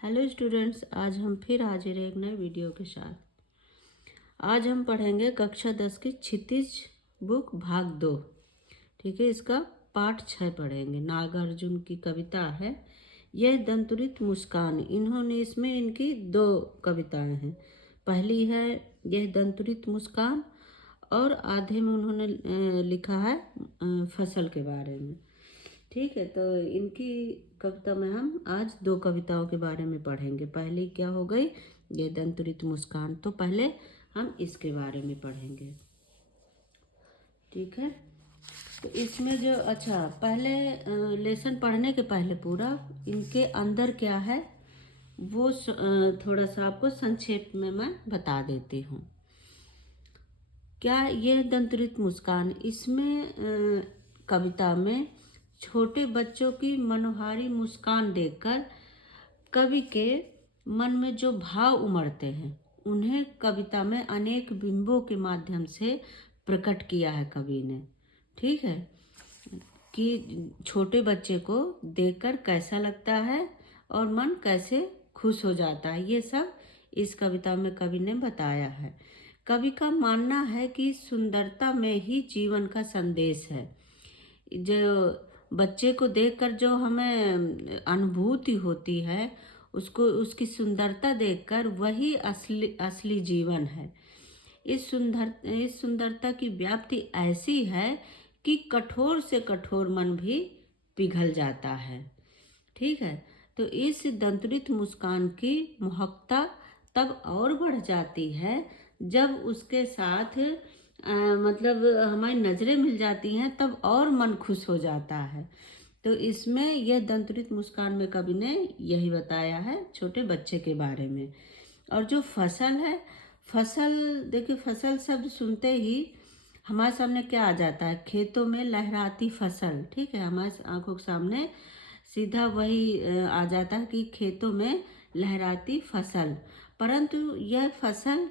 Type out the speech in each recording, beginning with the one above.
Hello students, आज हम फिर हाजिर हैं एक नए वीडियो के साथ। आज हम पढ़ेंगे कक्षा 10 की क्षितिज बुक भाग 2। ठीक है, इसका पाठ 6 पढ़ेंगे। नागार्जुन की कविता है यह दंतुरित मुस्कान। इन्होंने इसमें इनकी 2 कविताएं हैं। पहली है यह दंतुरित मुस्कान और आधे में उन्होंने लिखा है फसल के बारे में। ठीक है, तो इनकी कविता में हम आज 2 कविताओं के बारे में पढ़ेंगे। पहली क्या हो गई, ये दंतुरित मुस्कान। तो पहले हम इसके बारे में पढ़ेंगे। ठीक है, तो इसमें जो पहले लेसन पढ़ने के पहले पूरा इनके अंदर क्या है वो थोड़ा सा आपको संक्षेप में मैं बता देती हूँ। क्या यह दंतुरित मुस्कान, इसमें कविता में छोटे बच्चों की मनोहारी मुस्कान देखकर कवि के मन में जो भाव उमड़ते हैं उन्हें कविता में अनेक बिंबों के माध्यम से प्रकट किया है कवि ने। ठीक है, कि छोटे बच्चे को देखकर कैसा लगता है और मन कैसे खुश हो जाता है, ये सब इस कविता में कवि ने बताया है। कवि का मानना है कि सुंदरता में ही जीवन का संदेश है। जो बच्चे को देखकर जो हमें अनुभूति होती है उसको, उसकी सुंदरता देखकर वही असली जीवन है। इस सुंदरता की व्याप्ति ऐसी है कि कठोर से कठोर मन भी पिघल जाता है। ठीक है, तो इस दंतुरित मुस्कान की महत्ता तब और बढ़ जाती है जब उसके साथ मतलब हमारी नज़रें मिल जाती हैं, तब और मन खुश हो जाता है। तो इसमें यह दंतुरित मुस्कान में कवि ने यही बताया है छोटे बच्चे के बारे में। और जो फसल है, फसल देखिए, फसल शब्द सुनते ही हमारे सामने क्या आ जाता है, खेतों में लहराती फसल। ठीक है, हमारे आंखों के सामने सीधा वही आ जाता है कि खेतों में लहराती फसल। परंतु यह फसल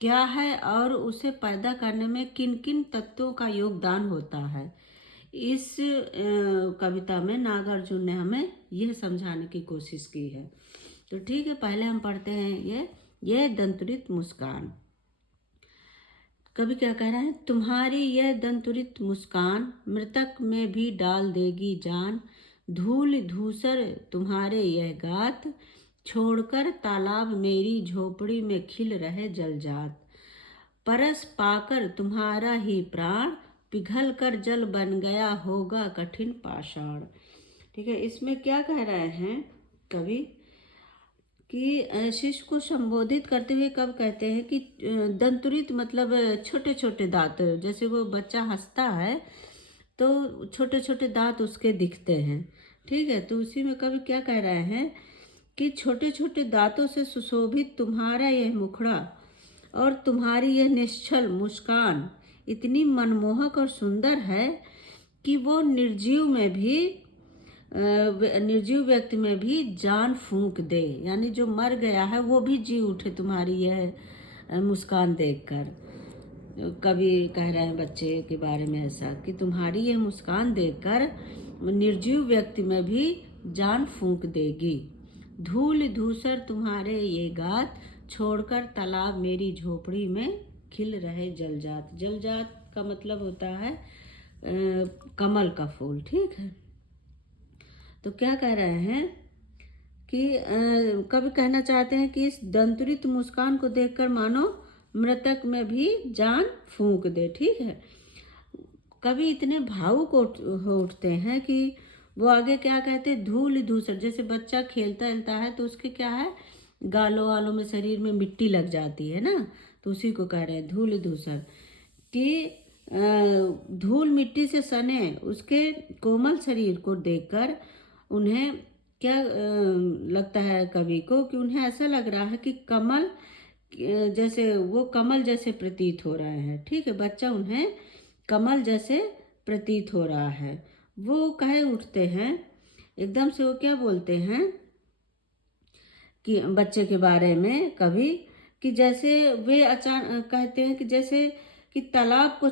क्या है और उसे पैदा करने में किन किन तत्वों का योगदान होता है, इस कविता में नागार्जुन ने हमें यह समझाने की कोशिश की है। तो ठीक है, पहले हम पढ़ते हैं ये दंतुरित मुस्कान। कवि क्या कह रहा है, तुम्हारी यह दंतुरित मुस्कान मृतक में भी डाल देगी जान। धूल धूसर तुम्हारे यह गात, छोड़कर तालाब मेरी झोपड़ी में खिल रहे जलजात। परस पाकर तुम्हारा ही प्राण, पिघल कर जल बन गया होगा कठिन पाषाण। ठीक है, इसमें क्या कह रहे हैं कवि कि शिशु को संबोधित करते हुए कब कहते हैं कि दंतुरित मतलब छोटे छोटे दांत। जैसे वो बच्चा हंसता है तो छोटे छोटे दांत उसके दिखते हैं। ठीक है, तो उसी में कवि क्या कह रहे हैं कि छोटे छोटे दांतों से सुशोभित तुम्हारा यह मुखड़ा और तुम्हारी यह निश्चल मुस्कान इतनी मनमोहक और सुंदर है कि वो निर्जीव व्यक्ति में भी जान फूंक दे। यानी जो मर गया है वो भी जी उठे तुम्हारी यह मुस्कान देखकर। कवि कह रहे हैं बच्चे के बारे में ऐसा कि तुम्हारी यह मुस्कान देखकर निर्जीव व्यक्ति में भी जान फूंक देगी। धूल धूसर तुम्हारे ये गात, छोड़कर तालाब मेरी झोपड़ी में खिल रहे जलजात। जलजात का मतलब होता है कमल का फूल। ठीक है, तो क्या कह रहे हैं कि कवि कहना चाहते हैं कि इस दंतुरित मुस्कान को देखकर मानो मृतक में भी जान फूंक दे। ठीक है, कवि इतने भावुक हो उठते हैं कि वो आगे क्या कहते हैं, धूल धूसर। जैसे बच्चा खेलता खेलता है तो उसके क्या है, गालों वालों में, शरीर में मिट्टी लग जाती है ना, तो उसी को कह रहे हैं धूल धूसर। कि धूल मिट्टी से सने उसके कोमल शरीर को देखकर उन्हें क्या लगता है कवि को, कि उन्हें ऐसा लग रहा है कि कमल जैसे, वो कमल जैसे प्रतीत हो रहे हैं। ठीक है, बच्चा उन्हें कमल जैसे प्रतीत हो रहा है। वो कहे उठते हैं एकदम से, वो क्या बोलते हैं कि बच्चे के बारे में कवि, कि जैसे वे अचानक कहते हैं कि जैसे कि तालाब को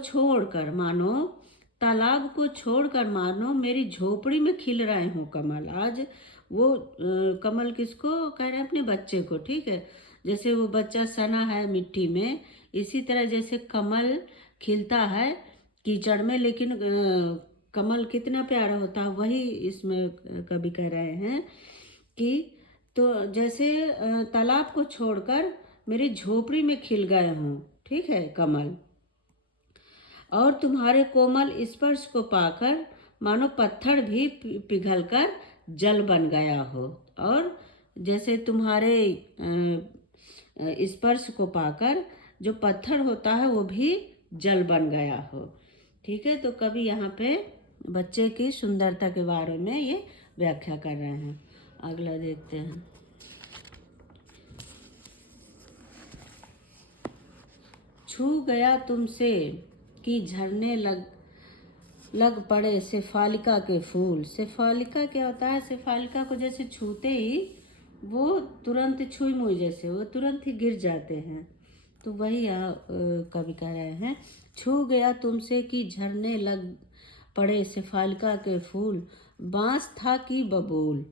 छोड़कर मानो मेरी झोपड़ी में खिल रहे हों कमल। आज वो कमल किसको कह रहे हैं? अपने बच्चे को, ठीक है। जैसे वो बच्चा सना है मिट्टी में, इसी तरह जैसे कमल खिलता है कीचड़ में, लेकिन कमल कितना प्यारा होता है, वही इसमें कवि कह रहे हैं कि तो जैसे तालाब को छोड़कर मेरी झोपड़ी में खिल गए हों, ठीक है कमल, और तुम्हारे कोमल स्पर्श को पाकर मानो पत्थर भी पिघलकर जल बन गया हो। और जैसे तुम्हारे स्पर्श को पाकर जो पत्थर होता है वो भी जल बन गया हो, ठीक है। तो कभी यहाँ पे बच्चे की सुंदरता के बारे में ये व्याख्या कर रहे हैं। अगला देखते हैं। छू गया तुमसे कि झरने लग पड़े शेफालिका के फूल। शेफालिका क्या होता है? शेफालिका को जैसे छूते ही वो तुरंत छुई मुई जैसे वो तुरंत ही गिर जाते हैं, तो वही यहाँ कवि कह रहे हैं। छू गया तुमसे कि झरने लग पड़े शेफालिका के फूल, बांस था कि बबूल,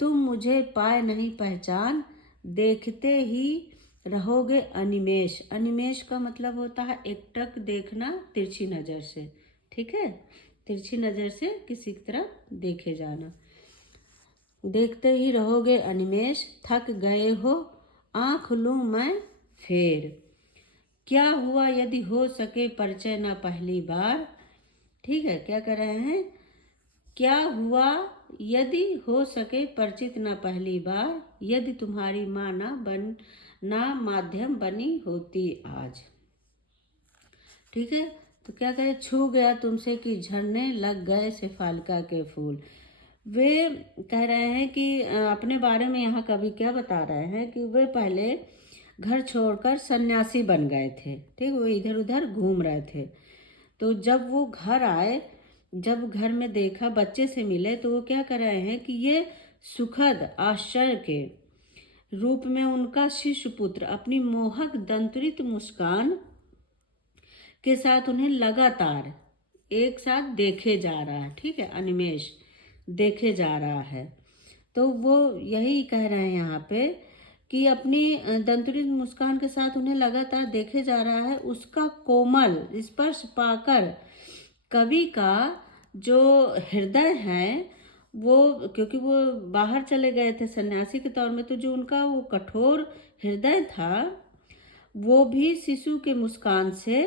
तुम मुझे पाए नहीं पहचान, देखते ही रहोगे अनिमेष। अनिमेष का मतलब होता है एकटक देखना तिरछी नज़र से, ठीक है। तिरछी नज़र से किसी की तरफ देखे जाना। देखते ही रहोगे अनिमेष, थक गए हो आँख लूँ मैं फेर, क्या हुआ यदि हो सके परिचय न पहली बार। ठीक है, क्या कर रहे हैं? क्या हुआ यदि हो सके परिचित न पहली बार, यदि तुम्हारी माँ ना माध्यम बनी होती आज। ठीक है, तो क्या कहे? छू गया तुमसे कि झरने लग गए शेफालिका के फूल। वे कह रहे हैं कि अपने बारे में यहाँ कवि क्या बता रहे हैं कि वे पहले घर छोड़कर सन्यासी बन गए थे, ठीक। वो इधर उधर घूम रहे थे, तो जब वो घर आए, जब घर में देखा, बच्चे से मिले, तो वो क्या कर रहे हैं कि ये सुखद आश्चर्य के रूप में उनका शिशु पुत्र अपनी मोहक दंतरित मुस्कान के साथ उन्हें लगातार एक साथ देखे जा रहा है, ठीक है। अनिमेष देखे जा रहा है, तो वो यही कह रहे हैं यहाँ पे कि अपनी दंतरित मुस्कान के साथ उन्हें लगातार देखे जा रहा है। उसका कोमल स्पर्श पाकर कवि का जो हृदय है वो, क्योंकि वो बाहर चले गए थे सन्यासी के तौर में, तो जो उनका वो कठोर हृदय था वो भी शिशु के मुस्कान से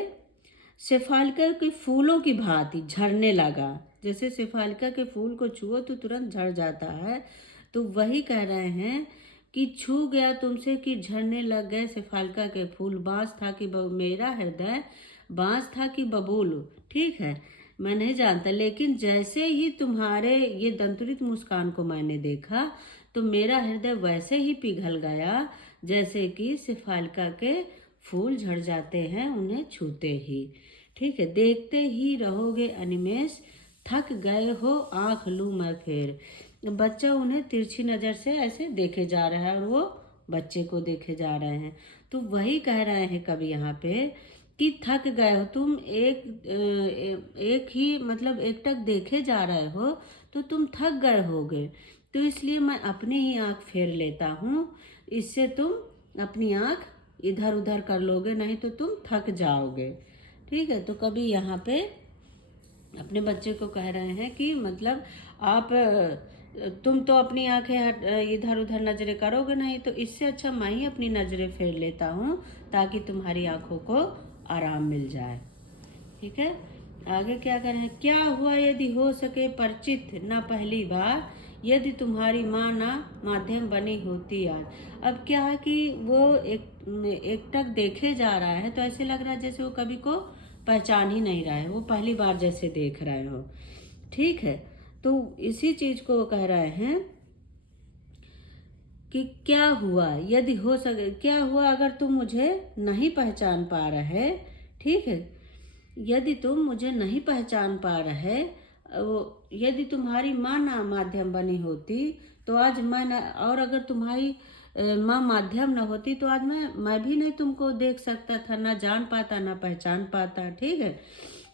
शेफालिका के फूलों की भांति झड़ने लगा। जैसे शेफालिका के फूल को छुओ तो तुरंत झड़ जाता है, तो वही कह रहे हैं कि छू गया तुमसे कि झड़ने लग गए शेफालिका के फूल, बांस था कि मेरा हृदय बांस था कि बबूल, ठीक है, मैं नहीं जानता, लेकिन जैसे ही तुम्हारे ये दंतरित मुस्कान को मैंने देखा तो मेरा हृदय वैसे ही पिघल गया जैसे कि शेफालिका के फूल झड़ जाते हैं उन्हें छूते ही, ठीक है। देखते ही रहोगे अनिमेष, थक गए हो आँख लूँ मैं फेर। बच्चा उन्हें तिरछी नज़र से ऐसे देखे जा रहा है और वो बच्चे को देखे जा रहे हैं, तो वही कह रहे हैं कभी यहाँ पे कि थक गए हो तुम, एक ही मतलब एकटक देखे जा रहे हो तो तुम थक गए होगे, तो इसलिए मैं अपनी ही आँख फेर लेता हूँ, इससे तुम अपनी आँख इधर उधर कर लोगे, नहीं तो तुम थक जाओगे, ठीक है। तो कभी यहाँ पे अपने बच्चे को कह रहे हैं कि मतलब आप तुम तो अपनी आंखें इधर उधर नज़रें करोगे नहीं, तो इससे अच्छा मैं ही अपनी नज़रें फेर लेता हूँ ताकि तुम्हारी आंखों को आराम मिल जाए, ठीक है। आगे क्या कर रहे हैं? क्या हुआ यदि हो सके परिचित ना पहली बार, यदि तुम्हारी माँ ना माध्यम बनी होती आज। अब क्या है कि वो एकटक देखे जा रहा है, तो ऐसे लग रहा है जैसे वो कभी को पहचान ही नहीं रहा है, वो पहली बार जैसे देख रहे हो, ठीक है। तो इसी चीज को वो कह रहे हैं कि क्या हुआ यदि हो सके, क्या हुआ अगर तुम मुझे नहीं पहचान पा रहे, ठीक है, यदि तुम मुझे नहीं पहचान पा रहे, यदि तुम्हारी माँ ना माध्यम बनी होती तो आज मैं न, और अगर तुम्हारी माँ माध्यम न होती तो आज मैं भी नहीं तुमको देख सकता था, ना जान पाता ना पहचान पाता, ठीक है।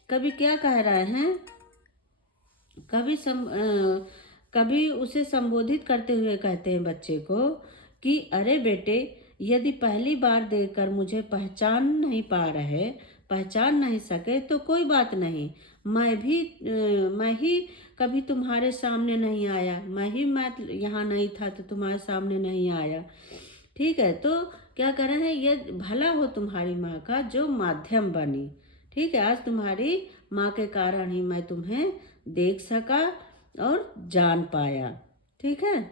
कभी क्या कह रहे हैं? कभी कभी उसे संबोधित करते हुए कहते हैं बच्चे को कि अरे बेटे, यदि पहली बार देखकर मुझे पहचान नहीं सके तो कोई बात नहीं। मैं ही कभी तुम्हारे सामने नहीं आया, मैं यहाँ नहीं था तो तुम्हारे सामने नहीं आया। ठीक है, तो क्या कर रहे हैं, ये भला हो तुम्हारी माँ का जो माध्यम बनी। ठीक है, आज तुम्हारी माँ के कारण ही मैं तुम्हें देख सका और जान पाया। ठीक है,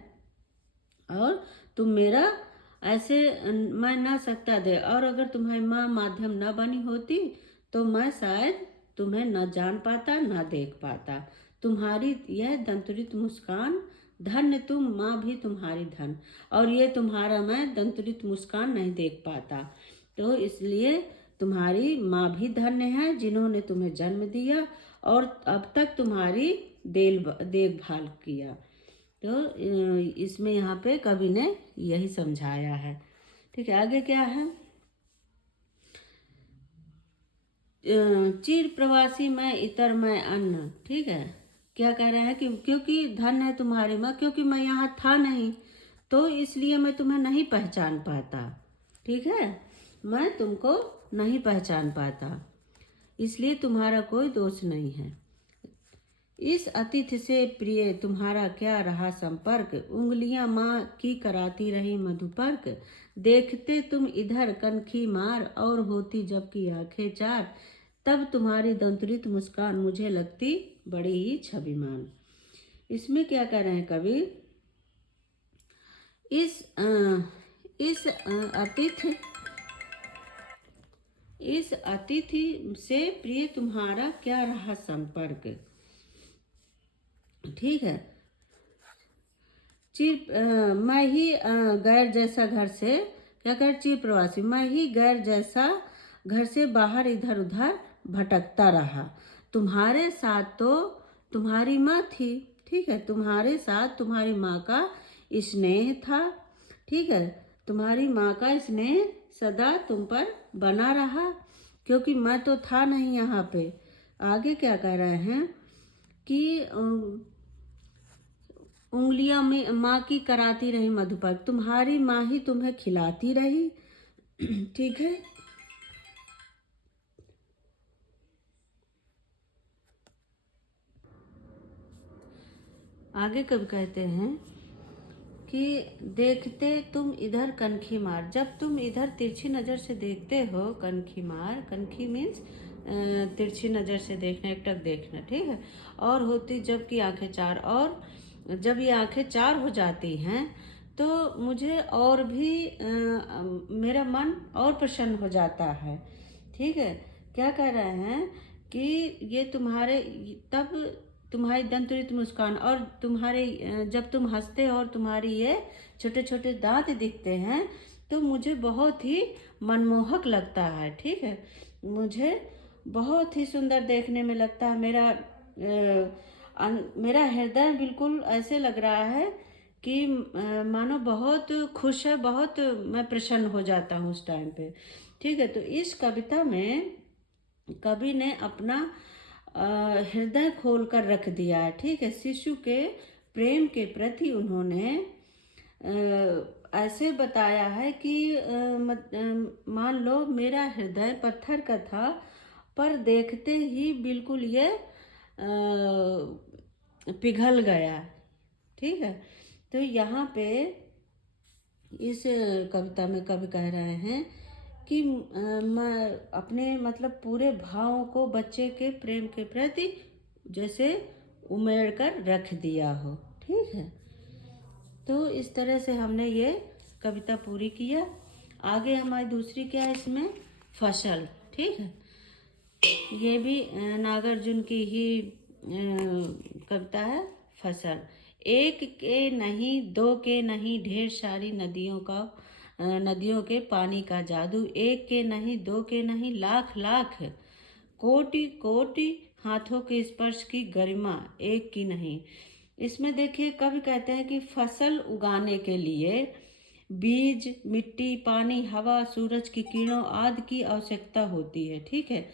और तुम मेरा ऐसे मैं ना सकता दे, और अगर तुम्हारी माँ माध्यम न बनी होती तो मैं शायद तुम्हें न जान पाता न देख पाता। तुम्हारी यह दंतुरित मुस्कान धन्य, तुम माँ भी तुम्हारी धन, और ये तुम्हारा मैं दंतुरित मुस्कान नहीं देख पाता, तो इसलिए तुम्हारी माँ भी धन्य है जिन्होंने तुम्हें जन्म दिया और अब तक तुम्हारी देखभाल किया। तो इसमें यहाँ पे कवि ने यही समझाया है। ठीक है, आगे क्या है, चिर प्रवासी मैं इतर मैं अन्न। ठीक है, क्या कह रहे हैं कि क्योंकि धन है तुम्हारी माँ, क्योंकि मैं यहाँ था नहीं तो इसलिए मैं तुम्हें नहीं पहचान पाता। ठीक है, मैं तुमको नहीं पहचान पाता, इसलिए तुम्हारा कोई दोष नहीं है। इस अतिथि से प्रिय तुम्हारा क्या रहा संपर्क, उंगलियां माँ की कराती रही मधुपर्क। देखते तुम इधर कनखी मार, और होती जबकि आंखें चार, तब तुम्हारी दंतुरित मुस्कान मुझे लगती बड़ी ही छविमान। इसमें क्या कह रहे हैं कवि, इस अतिथि से प्रिय तुम्हारा क्या रहा संपर्क। ठीक है, मैं ही गैर जैसा घर से, क्या कर, चिर प्रवासी मैं ही गैर जैसा घर से बाहर इधर उधर भटकता रहा। तुम्हारे साथ तो तुम्हारी माँ थी। ठीक है, तुम्हारे साथ तुम्हारी माँ का स्नेह था। ठीक है, तुम्हारी माँ का स्नेह सदा तुम पर बना रहा, क्योंकि मैं तो था नहीं यहाँ पे। आगे क्या कह रहे हैं कि उंगलियां में माँ की कराती रही मधुपर्क, तुम्हारी माँ ही तुम्हें खिलाती रही। ठीक है, आगे कब कहते हैं कि देखते तुम इधर कनखी मार, जब तुम इधर तिरछी नज़र से देखते हो, कनखी मार, कनखी मीन्स तिरछी नज़र से देखना, एकटक देखना। ठीक है, और होती जबकि आंखें चार, और जब ये आंखें चार हो जाती हैं तो मुझे और भी मेरा मन और प्रसन्न हो जाता है। ठीक है, क्या कह रहे हैं कि ये तुम्हारे तब तुम्हारी दंतुरित मुस्कान, और तुम्हारे जब तुम हंसते हो और तुम्हारी ये छोटे छोटे दांत दिखते हैं तो मुझे बहुत ही मनमोहक लगता है। ठीक है, मुझे बहुत ही सुंदर देखने में लगता है। मेरा हृदय बिल्कुल ऐसे लग रहा है कि मानो बहुत खुश है, बहुत मैं प्रसन्न हो जाता हूँ उस टाइम पे। ठीक है, तो इस कविता में कवि ने अपना हृदय खोल कर रख दिया है। ठीक है, शिशु के प्रेम के प्रति उन्होंने ऐसे बताया है कि मान लो मेरा हृदय पत्थर का था, पर देखते ही बिल्कुल ये पिघल गया। ठीक है, तो यहाँ पे इस कविता में कवि कह रहे हैं कि मैं अपने मतलब पूरे भावों को बच्चे के प्रेम के प्रति जैसे उमेड़ कर रख दिया हो। ठीक है, तो इस तरह से हमने ये कविता पूरी किया। आगे हमारी दूसरी क्या है इसमें, फसल। ठीक है, ये भी नागार्जुन की ही कविता है, फसल। एक के नहीं दो के नहीं ढेर सारी नदियों के पानी का जादू, एक के नहीं दो के नहीं लाख लाख कोटि कोटि हाथों के स्पर्श की गरिमा एक की नहीं। इसमें देखिए कवि कहते हैं कि फसल उगाने के लिए बीज, मिट्टी, पानी, हवा, सूरज की किरणों आदि की आवश्यकता होती है। ठीक है,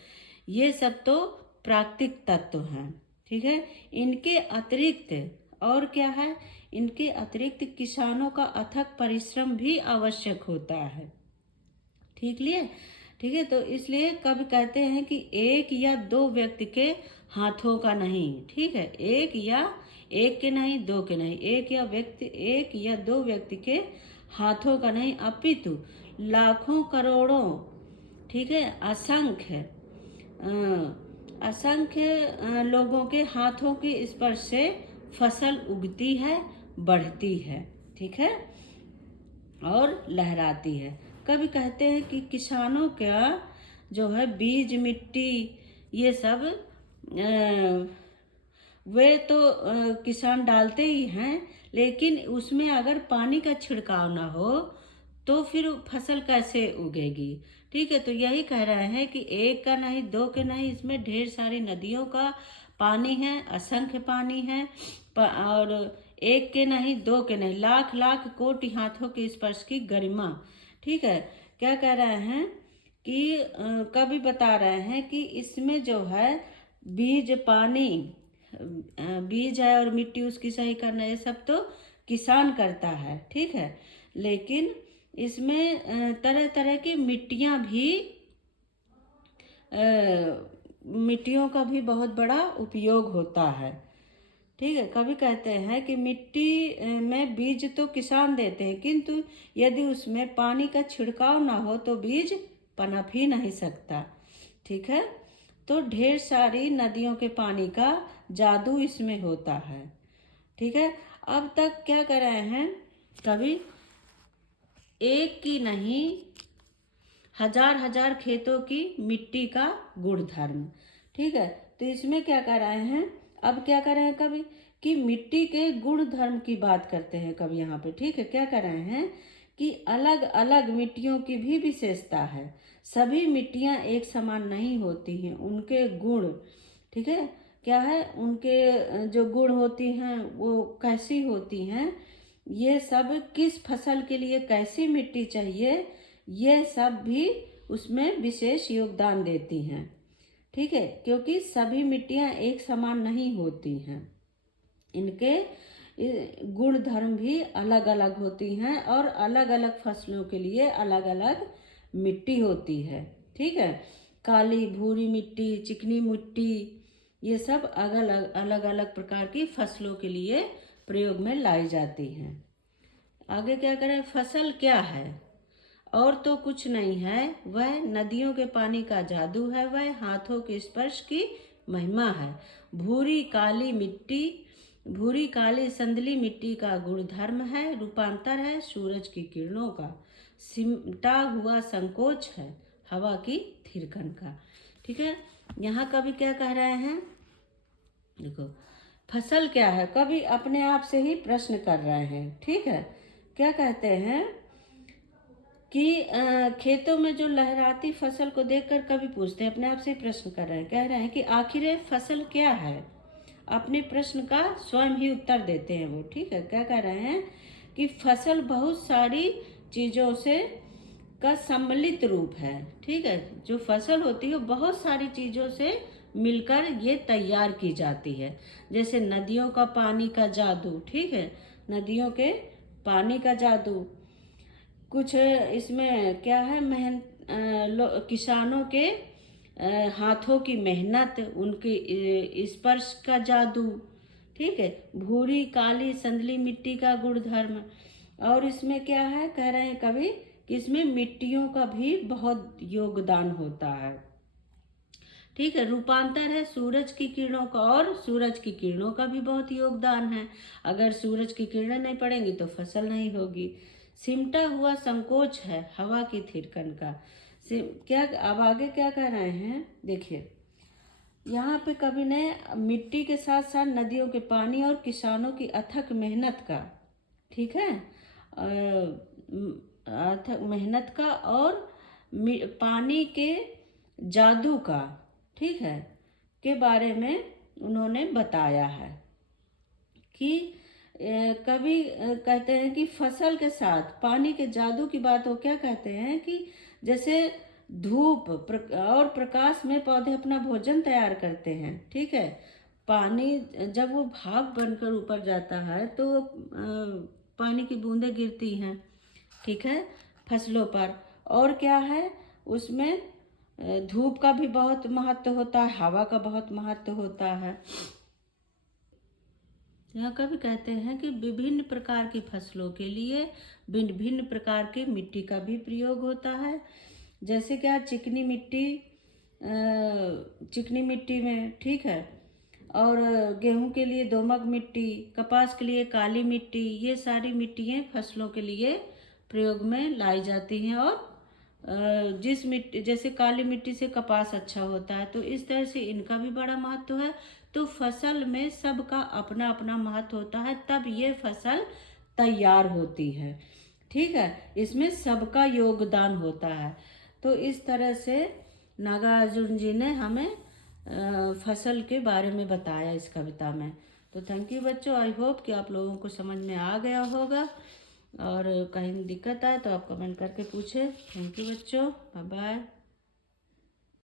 ये सब तो प्राकृतिक तत्व हैं। ठीक है, इनके अतिरिक्त और क्या है, इनके अतिरिक्त किसानों का अथक परिश्रम भी आवश्यक होता है। ठीक है, तो इसलिए कभी कहते हैं कि एक या दो व्यक्ति के हाथों का नहीं। ठीक है, एक के नहीं, दो के नहीं, एक या दो व्यक्ति के हाथों का नहीं, अपितु लाखों करोड़ों, ठीक है, असंख्य लोगों के हाथों के स्पर्श से फसल उगती है, बढ़ती है, ठीक है, और लहराती है। कभी कहते हैं कि किसानों का जो है बीज, मिट्टी, ये सब वे तो किसान डालते ही हैं, लेकिन उसमें अगर पानी का छिड़काव ना हो तो फिर फसल कैसे उगेगी। ठीक है, तो यही कह रहे हैं कि एक का नहीं, दो के नहीं, इसमें ढेर सारी नदियों का पानी है, असंख्य पानी है, और एक के नहीं, दो के नहीं, लाख लाख कोटि हाथों के स्पर्श की गरिमा। ठीक है, क्या कह रहे हैं कि कवि बता रहे हैं कि इसमें जो है बीज, पानी, बीज है और मिट्टी उसकी सही करना, ये सब तो किसान करता है। ठीक है, लेकिन इसमें तरह तरह की मिट्टियों का भी बहुत बड़ा उपयोग होता है। ठीक है, कभी कहते हैं कि मिट्टी में बीज तो किसान देते हैं, किंतु यदि उसमें पानी का छिड़काव ना हो तो बीज पनप ही नहीं सकता। ठीक है, तो ढेर सारी नदियों के पानी का जादू इसमें होता है। ठीक है, अब तक क्या कर रहे हैं कभी, एक की नहीं हजार हजार खेतों की मिट्टी का गुणधर्म। ठीक है, तो इसमें क्या कर रहे हैं, अब क्या कर रहे हैं कभी कि मिट्टी के गुण धर्म की बात करते हैं कभी यहाँ पे। ठीक है, क्या कर रहे हैं कि अलग अलग मिट्टियों की भी विशेषता है, सभी मिट्टियाँ एक समान नहीं होती हैं, उनके गुण, ठीक है, क्या है, उनके जो गुण होती हैं वो कैसी होती हैं, ये सब किस फसल के लिए कैसी मिट्टी चाहिए, ये सब भी उसमें विशेष योगदान देती हैं। ठीक है, क्योंकि सभी मिट्टियाँ एक समान नहीं होती हैं, इनके गुण धर्म भी अलग अलग होती हैं और अलग अलग फसलों के लिए अलग अलग मिट्टी होती है। ठीक है, काली, भूरी मिट्टी, चिकनी मिट्टी, ये सब अलग अलग प्रकार की फसलों के लिए प्रयोग में लाई जाती हैं। आगे क्या करें, फसल क्या है, और तो कुछ नहीं है, वह नदियों के पानी का जादू है, वह हाथों के स्पर्श की महिमा है। भूरी काली संदली मिट्टी का गुणधर्म है, रूपांतर है सूरज की किरणों का, सिमटा हुआ संकोच है हवा की थिरकन का। ठीक है, यहाँ कभी क्या कह रहे हैं, देखो फसल क्या है, कभी अपने आप से ही प्रश्न कर रहे हैं। ठीक है, क्या कहते हैं कि खेतों में जो लहराती फसल को देखकर कभी पूछते हैं, अपने आप से प्रश्न कर रहे हैं, कह रहे हैं कि आखिर ये फसल क्या है, अपने प्रश्न का स्वयं ही उत्तर देते हैं वो। ठीक है, क्या कह रहे हैं कि फसल बहुत सारी चीज़ों से का सम्मिलित रूप है। ठीक है, जो फसल होती है बहुत सारी चीज़ों से मिलकर ये तैयार की जाती है, जैसे नदियों का पानी का जादू। ठीक है, नदियों के पानी का जादू, कुछ इसमें क्या है, किसानों के हाथों की मेहनत, उनके स्पर्श का जादू। ठीक है, भूरी काली संदली मिट्टी का गुणधर्म, और इसमें क्या है, कह रहे हैं कभी कि इसमें मिट्टियों का भी बहुत योगदान होता है। ठीक है, रूपांतर है सूरज की किरणों का, और सूरज की किरणों का भी बहुत योगदान है, अगर सूरज की किरणें नहीं पड़ेंगी तो फसल नहीं होगी। सिमटा हुआ संकोच है हवा की थिरकन का। क्या अब आगे क्या कह रहे हैं, देखिए यहाँ पे कवि ने मिट्टी के साथ साथ नदियों के पानी और किसानों की अथक मेहनत का, ठीक है, अथक मेहनत का और पानी के जादू का, ठीक है, के बारे में उन्होंने बताया है कि कभी कहते हैं कि फसल के साथ पानी के जादू की बात हो, क्या कहते हैं कि जैसे धूप और प्रकाश में पौधे अपना भोजन तैयार करते हैं। ठीक है, पानी जब वो भाप बनकर ऊपर जाता है तो पानी की बूंदें गिरती हैं, ठीक है, फसलों पर। और क्या है उसमें धूप का भी बहुत महत्व होता है, हवा का बहुत महत्व होता है। यहाँ कभी कहते हैं कि विभिन्न प्रकार की फसलों के लिए भिन्न भिन्न प्रकार की मिट्टी का भी प्रयोग होता है। जैसे क्या चिकनी मिट्टी में, ठीक है, और गेहूं के लिए दोमक मिट्टी, कपास के लिए काली मिट्टी, ये सारी मिट्टियाँ फसलों के लिए प्रयोग में लाई जाती हैं। और जिस मिट्टी, जैसे काली मिट्टी से कपास अच्छा होता है, तो इस तरह से इनका भी बड़ा महत्व है। तो फसल में सबका अपना अपना महत्व होता है, तब ये फसल तैयार होती है, ठीक है, इसमें सबका योगदान होता है। तो इस तरह से नागार्जुन जी ने हमें फसल के बारे में बताया इस कविता में। तो थैंक यू बच्चों, आई होप कि आप लोगों को समझ में आ गया होगा, और कहीं दिक्कत आए तो आप कमेंट करके पूछें। थैंक यू बच्चों, बाय बाय।